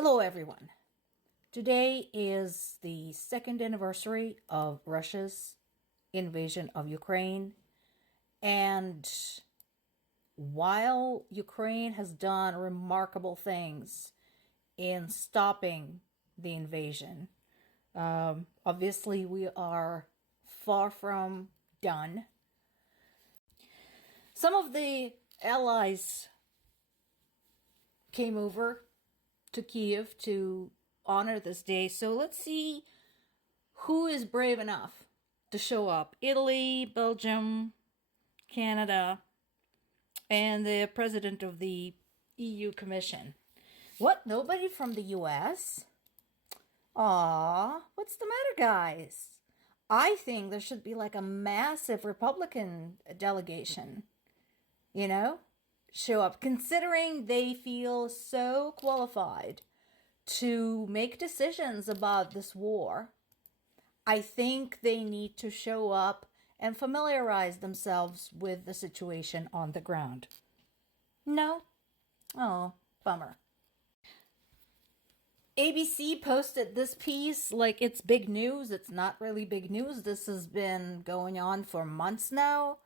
Hello, everyone. Today is the second anniversary of Russia's invasion of Ukraine. And while Ukraine has done remarkable things in stopping the invasion, obviously we are far from done. Some of the allies came over to Kiev to honor this day. So let's see who is brave enough to show up. Italy, Belgium, Canada, and the president of the EU Commission. What? Nobody from the US? Aw, what's the matter, guys? I think there should be like a massive Republican delegation, show up, considering they feel so qualified to make decisions about this war. I think they need to show up and familiarize themselves with the situation on the ground. No? Oh, bummer. ABC posted this piece like it's big news. It's not really big news. This has been going on for months now.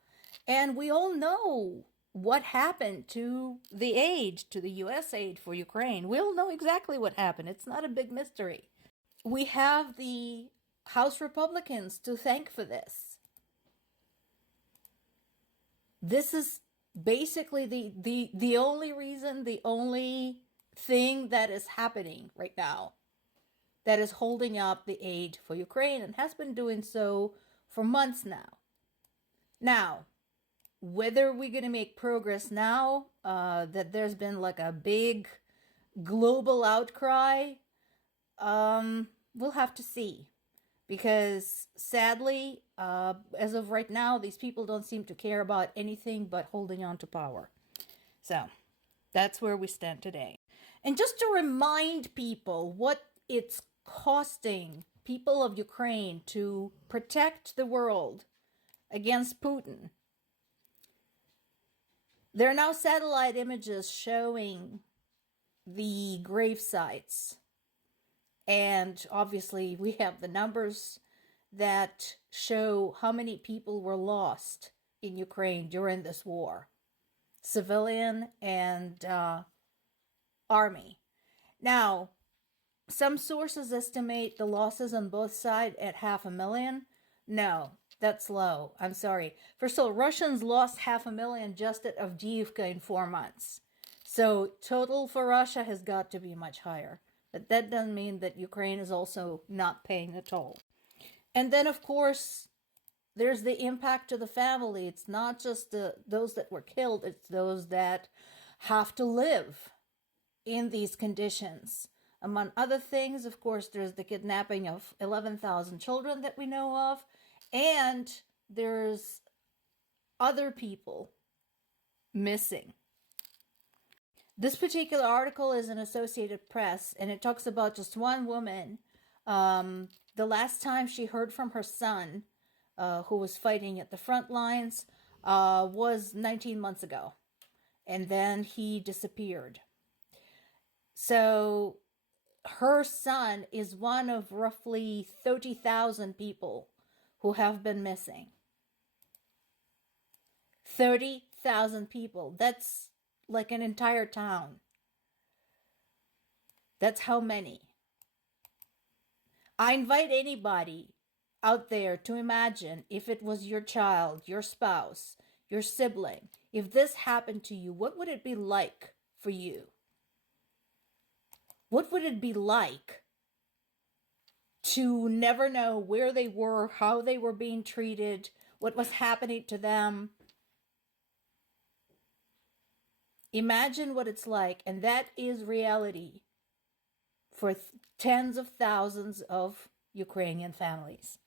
And we all know what happened to the aid, to the US aid for Ukraine. We'll know exactly what happened. It's not a big mystery. We have the House Republicans to thank for this. This is basically the only reason, the only thing that is happening right now that is holding up the aid for Ukraine and has been doing so for months now. Now, whether we're going to make progress now, that there's been like a big global outcry, we'll have to see. Because sadly, as of right now, these people don't seem to care about anything but holding on to power. So that's where we stand today. And just to remind people what it's costing people of Ukraine to protect the world against Putin. There are now satellite images showing the grave sites. And obviously we have the numbers that show how many people were lost in Ukraine during this war. Civilian and army. Now, some sources estimate the losses on both sides at 500,000. No, that's low. I'm sorry. First of all, Russians lost 500,000 just at Avdiivka in 4 months. So total for Russia has got to be much higher. But that doesn't mean that Ukraine is also not paying the toll. And then, of course, there's the impact to the family. It's not just those that were killed. It's those that have to live in these conditions. Among other things, of course, there's the kidnapping of 11,000 children that we know of. And there's other people missing. This particular article is in Associated Press, and it talks about just one woman. The last time she heard from her son, who was fighting at the front lines, was 19 months ago. And then he disappeared. So her son is one of roughly 30,000 people who have been missing. 30,000 people. That's like an entire town. That's how many. I invite anybody out there to imagine if it was your child, your spouse, your sibling. If this happened to you, what would it be like for you? What would it be like to never know where they were, how they were being treated, what was happening to them? Imagine what it's like, and that is reality for tens of thousands of Ukrainian families.